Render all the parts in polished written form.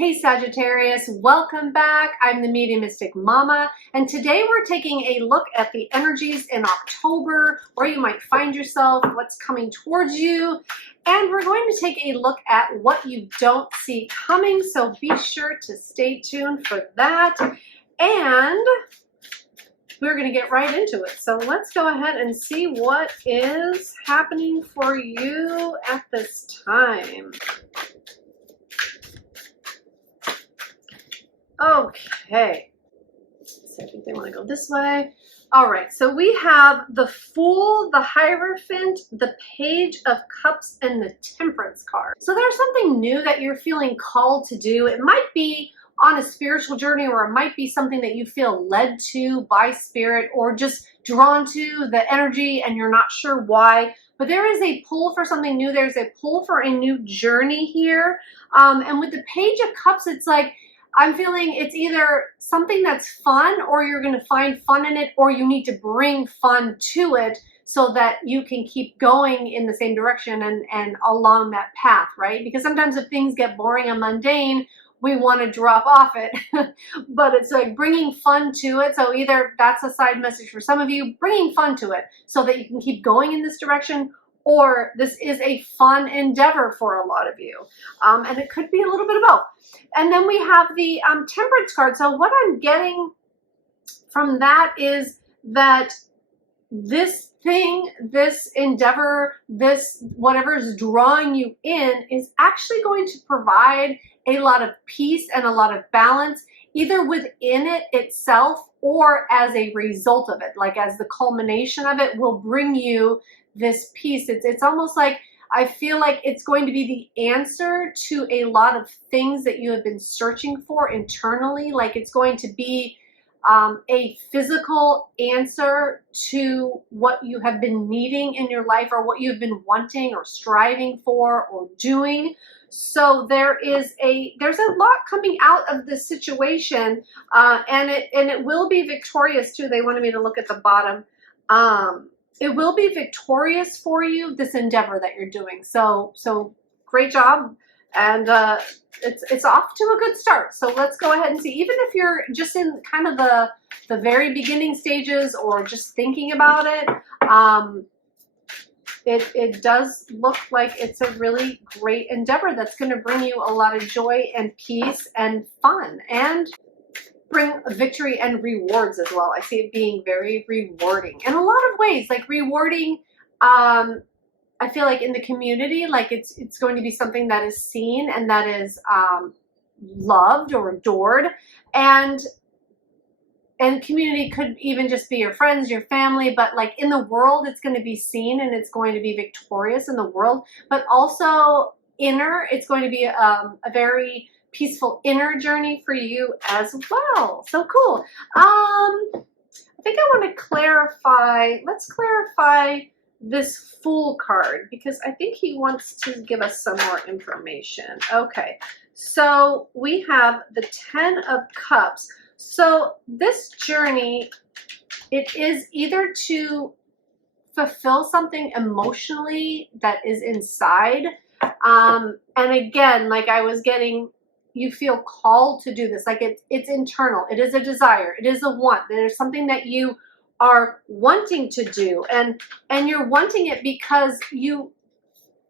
Hey Sagittarius, welcome back. I'm the Mediumistic Mama, and today we're taking a look at the energies in October, where you might find yourself, what's coming towards you, and we're going to take a look at what you don't see coming, so be sure to stay tuned for that, and we're going to get right into it. So let's go ahead and see what is happening for you at this time. Okay, so I think they want to go this way. All right, so we have the Fool, the Hierophant, the Page of Cups, and the Temperance card. So there's something new that you're feeling called to do. It might be on a spiritual journey, or it might be something that you feel led to by spirit, or just drawn to the energy and you're not sure why. But there is a pull for something new. There's a pull for a new journey here. And with the Page of Cups, it's like, I'm feeling it's either something that's fun, or you're going to find fun in it, or you need to bring fun to it so that you can keep going in the same direction and along that path, right? Because sometimes if things get boring and mundane, we want to drop off it. But it's like bringing fun to it. So either that's a side message for some of you, bringing fun to it so that you can keep going in this direction, or this is a fun endeavor for a lot of you. And it could be a little bit of both. And then we have the Temperance card. So what I'm getting from that is that this thing, this endeavor, this whatever is drawing you in is actually going to provide a lot of peace and a lot of balance, either within it itself or as a result of it, like as the culmination of it will bring you this peace. It's almost like, I feel like it's going to be the answer to a lot of things that you have been searching for internally. Like it's going to be a physical answer to what you have been needing in your life, or what you've been wanting or striving for or doing. So there's a lot coming out of this situation, and it will be victorious too. They wanted me to look at the bottom. It will be victorious for you, this endeavor that you're doing. So great job. And it's off to a good start. So let's go ahead and see. Even if you're just in kind of the very beginning stages, or just thinking about it, it does look like it's a really great endeavor that's going to bring you a lot of joy and peace and fun, and bring victory and rewards as well. I see it being very rewarding in a lot of ways, like rewarding. I feel like in the community, like it's going to be something that is seen and that is loved or adored, and community could even just be your friends, your family, but like in the world, it's going to be seen and it's going to be victorious in the world, but also inner, it's going to be a very peaceful inner journey for you as well. So cool. I think I want to clarify, let's clarify this Fool card, because I think he wants to give us some more information. Okay, so we have the 10 of Cups. So this journey, it is either to fulfill something emotionally that is inside. And again, like I was getting, you feel called to do this. Like it's internal. It is a desire. It is a want. There's something that you are wanting to do, and you're wanting it because you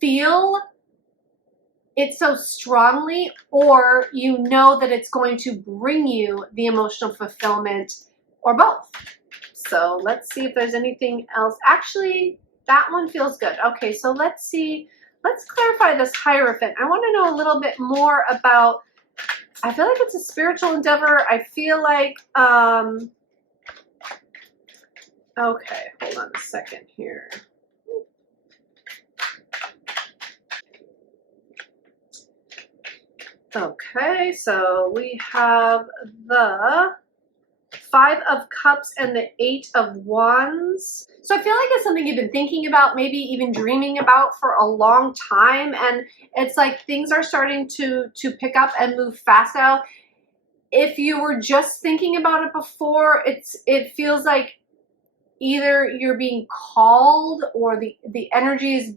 feel it so strongly, or you know that it's going to bring you the emotional fulfillment, or both. So let's see if there's anything else. Actually, that one feels good. Okay, so let's see. Let's clarify this Hierophant. I want to know a little bit more about, I feel like it's a spiritual endeavor. I feel like, okay, hold on a second here. Okay, so we have the 5 of Cups and the 8 of Wands. So I feel like it's something you've been thinking about, maybe even dreaming about for a long time. And it's like things are starting to pick up and move fast now. If you were just thinking about it before, it feels like either you're being called, or the energy is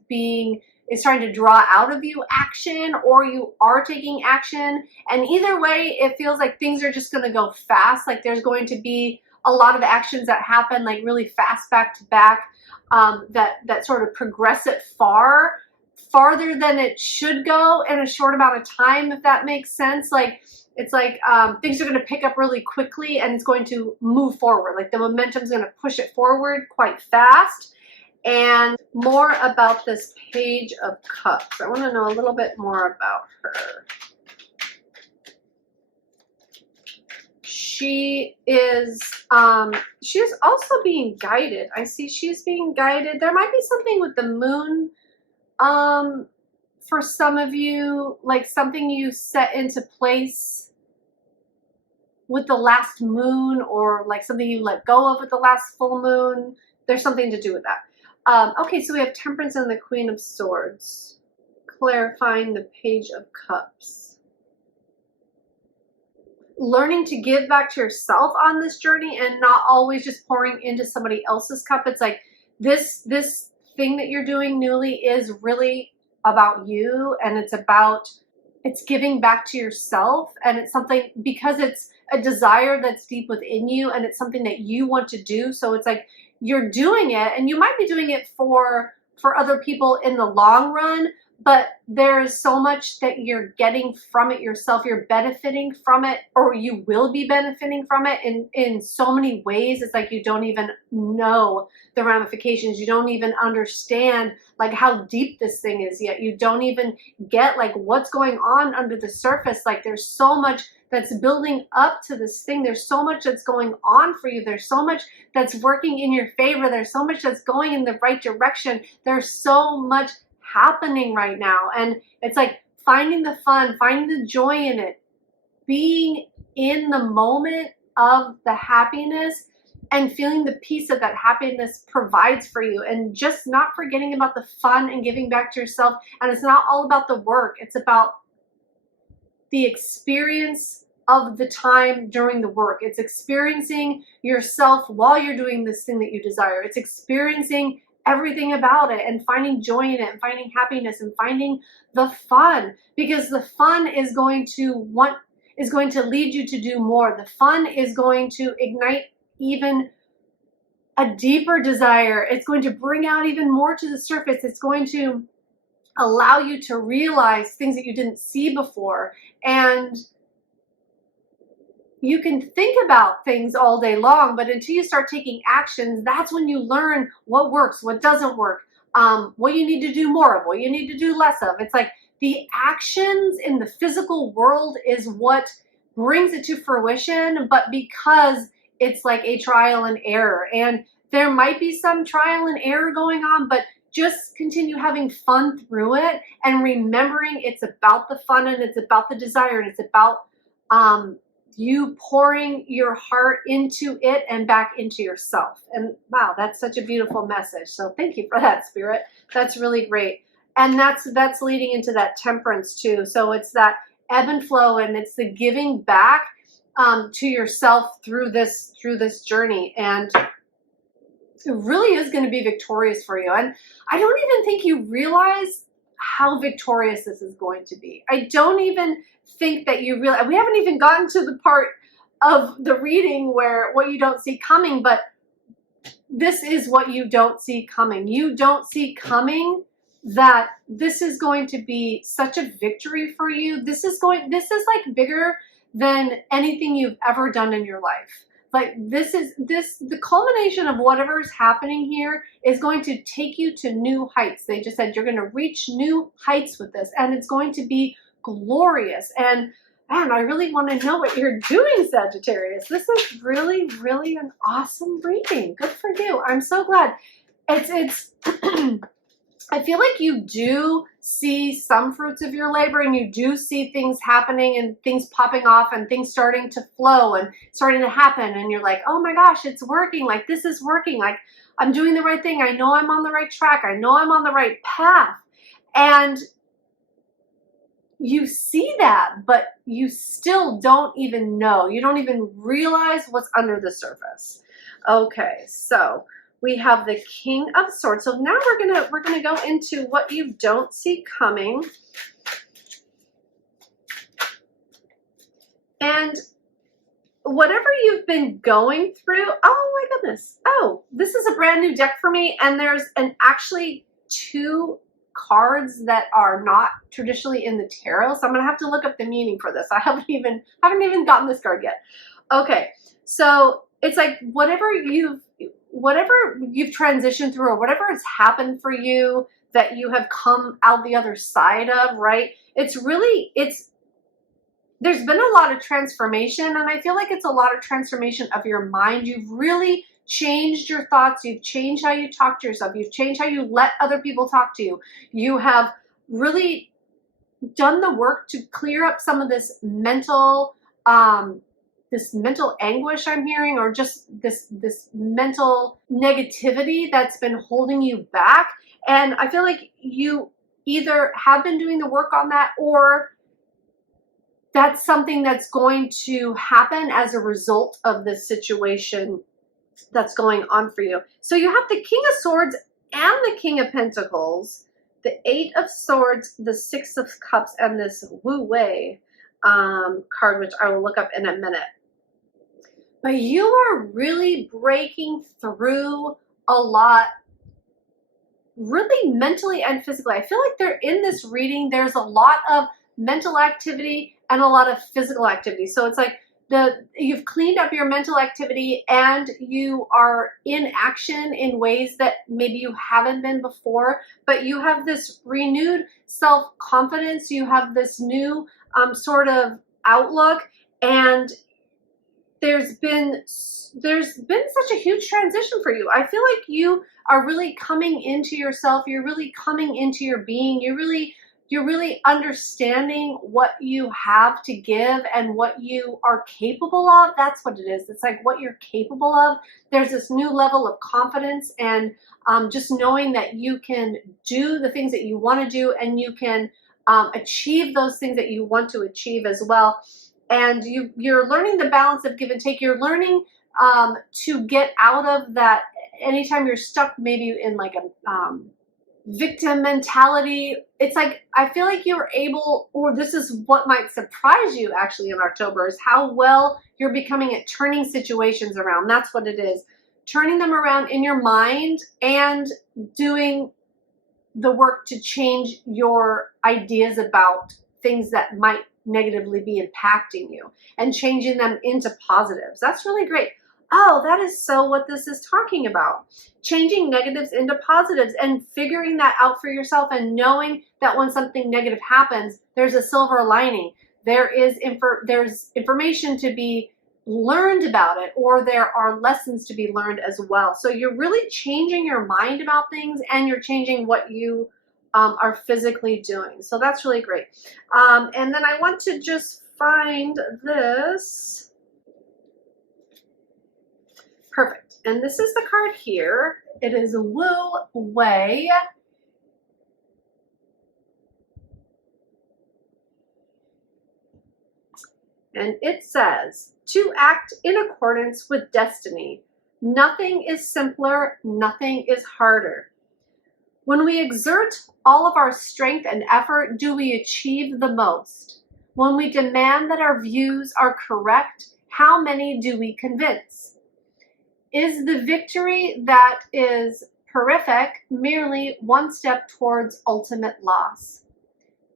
is trying to draw out of you action, or you are taking action. And either way, it feels like things are just going to go fast. Like there's going to be a lot of actions that happen like really fast back to back, that sort of progress it farther than it should go in a short amount of time, if that makes sense. Like it's like things are going to pick up really quickly and it's going to move forward. Like the momentum is going to push it forward quite fast. And more about this Page of Cups. I want to know a little bit more about her. She is also being guided. I see she's being guided. There might be something with the moon for some of you, like something you set into place with the last moon, or like something you let go of with the last full moon. There's something to do with that. Okay, so we have Temperance and the Queen of Swords, clarifying the Page of Cups. Learning to give back to yourself on this journey and not always just pouring into somebody else's cup. It's like this thing that you're doing newly is really about you, and it's giving back to yourself, and it's something because it's a desire that's deep within you, and it's something that you want to do. So it's like you're doing it, and you might be doing it for other people in the long run, but there's so much that you're getting from it yourself. You're benefiting from it, or you will be benefiting from it in so many ways. It's like you don't even know the ramifications. You don't even understand like how deep this thing is yet. You don't even get like what's going on under the surface. Like there's so much that's building up to this thing. There's so much that's going on for you. There's so much that's working in your favor. There's so much that's going in the right direction. There's so much happening right now, and it's like finding the fun, finding the joy in it, being in the moment of the happiness and feeling the peace that that happiness provides for you, and just not forgetting about the fun and giving back to yourself. And it's not all about the work, it's about the experience of the time during the work. It's experiencing yourself while you're doing this thing that you desire. It's experiencing everything about it and finding joy in it and finding happiness and finding the fun, because the fun is going to lead you to do more. The fun is going to ignite even a deeper desire. It's going to bring out even more to the surface. It's going to allow you to realize things that you didn't see before. And you can think about things all day long, but until you start taking actions, that's when you learn what works, what doesn't work, what you need to do more of, what you need to do less of. It's like the actions in the physical world is what brings it to fruition, but because it's like a trial and error, and there might be some trial and error going on, but just continue having fun through it and remembering it's about the fun and it's about the desire and it's about you pouring your heart into it and back into yourself. And wow, that's such a beautiful message. So thank you for that, Spirit. That's really great. And that's leading into that Temperance too. So it's that ebb and flow, and it's the giving back to yourself through this journey. And it really is going to be victorious for you. And I don't even think you realize how victorious this is going to be. I don't even think that you realize, we haven't even gotten to the part of the reading where what you don't see coming, but this is what you don't see coming. You don't see coming that this is going to be such a victory for you. This is like bigger than anything you've ever done in your life. Like the culmination of whatever is happening here is going to take you to new heights. They just said you're going to reach new heights with this, and it's going to be glorious. And man, I really want to know what you're doing, Sagittarius. This is really, really an awesome reading. Good for you. I'm so glad. It's I feel like you do see some fruits of your labor, and you do see things happening and things popping off and things starting to flow and starting to happen. And you're like, oh my gosh, it's working. Like this is working. Like I'm doing the right thing. I know I'm on the right track. I know I'm on the right path. And you see that, but you still don't even know. You don't even realize what's under the surface. Okay, so We have the King of Swords. So now we're gonna go into what you don't see coming. And whatever you've been going through, oh my goodness. Oh, this is a brand new deck for me. And there's actually 2 cards that are not traditionally in the tarot. So I'm gonna have to look up the meaning for this. I haven't even gotten this card yet. Okay, so it's like whatever you've transitioned through, or whatever has happened for you that you have come out the other side of, right? There's been a lot of transformation, and I feel like it's a lot of transformation of your mind. You've really changed your thoughts. You've changed how you talk to yourself. You've changed how you let other people talk to you. You have really done the work to clear up some of this mental anguish I'm hearing, or just this mental negativity that's been holding you back. And I feel like you either have been doing the work on that, or that's something that's going to happen as a result of this situation that's going on for you. So you have the King of Swords and the King of Pentacles, the 8 of Swords, the 6 of Cups, and this Wu Wei card, which I will look up in a minute. But you are really breaking through a lot, really mentally and physically. I feel like in this reading, there's a lot of mental activity and a lot of physical activity. So it's like you've cleaned up your mental activity, and you are in action in ways that maybe you haven't been before, but you have this renewed self-confidence. You have this new sort of outlook, and there's been such a huge transition for you. I feel like you are really coming into yourself. You're really coming into your being. You're really understanding what you have to give and what you are capable of. That's what it is. It's like what you're capable of. There's this new level of confidence, and just knowing that you can do the things that you want to do, and you can achieve those things that you want to achieve as well. And you're learning the balance of give and take. You're learning to get out of that anytime you're stuck maybe in like a victim mentality. It's like, I feel like you're able, or this is what might surprise you actually in October, is how well you're becoming at turning situations around. That's what it is. Turning them around in your mind and doing the work to change your ideas about things that might negatively be impacting you and changing them into positives. That's really great. Oh, that is so what this is talking about. Changing negatives into positives and figuring that out for yourself, and knowing that when something negative happens, there's a silver lining. There's information to be learned about it, or there are lessons to be learned as well. So you're really changing your mind about things, and you're changing what you are physically doing. So that's really great. And then I want to just find this. Perfect. And this is the card here. It is Wu Wei. And it says, to act in accordance with destiny. Nothing is simpler, nothing is harder. When we exert all of our strength and effort, do we achieve the most? When we demand that our views are correct, how many do we convince? Is the victory that is horrific merely one step towards ultimate loss?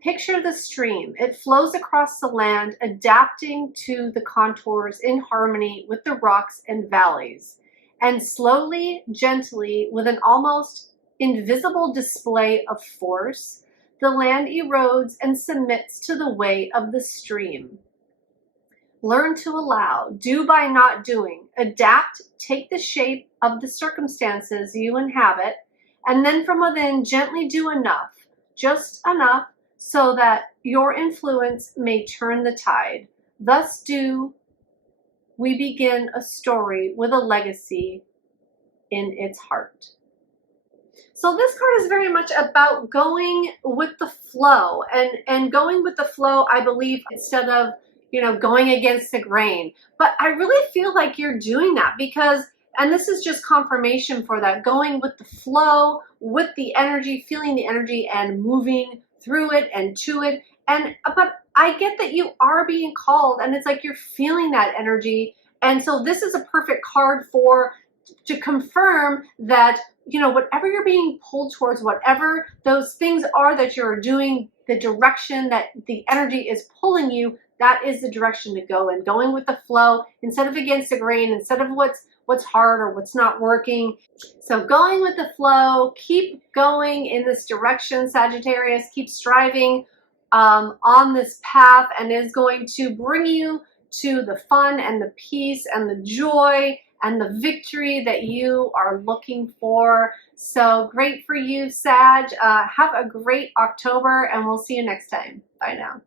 Picture the stream. It flows across the land, adapting to the contours in harmony with the rocks and valleys. And slowly, gently, with an almost invisible display of force, the land erodes and submits to the weight of the stream. Learn to allow, do by not doing, adapt, take the shape of the circumstances you inhabit, and then from within gently do enough, just enough, so that your influence may turn the tide. Thus do we begin a story with a legacy in its heart. So this card is very much about going with the flow, and going with the flow, I believe, instead of, going against the grain. But I really feel like you're doing that, because And this is just confirmation for that, going with the flow, with the energy, feeling the energy and moving through it and to it. But I get that you are being called, and it's like you're feeling that energy. And so this is a perfect card to confirm that, you know, whatever you're being pulled towards, whatever those things are that you're doing, the direction that the energy is pulling you, that is the direction to go in. Going with the flow instead of against the grain, instead of what's hard or what's not working. So going with the flow, keep going in this direction, Sagittarius. Keep striving on this path, and is going to bring you to the fun and the peace and the joy and the victory that you are looking for. So great for you, Sag. Have a great October, and we'll see you next time. Bye now.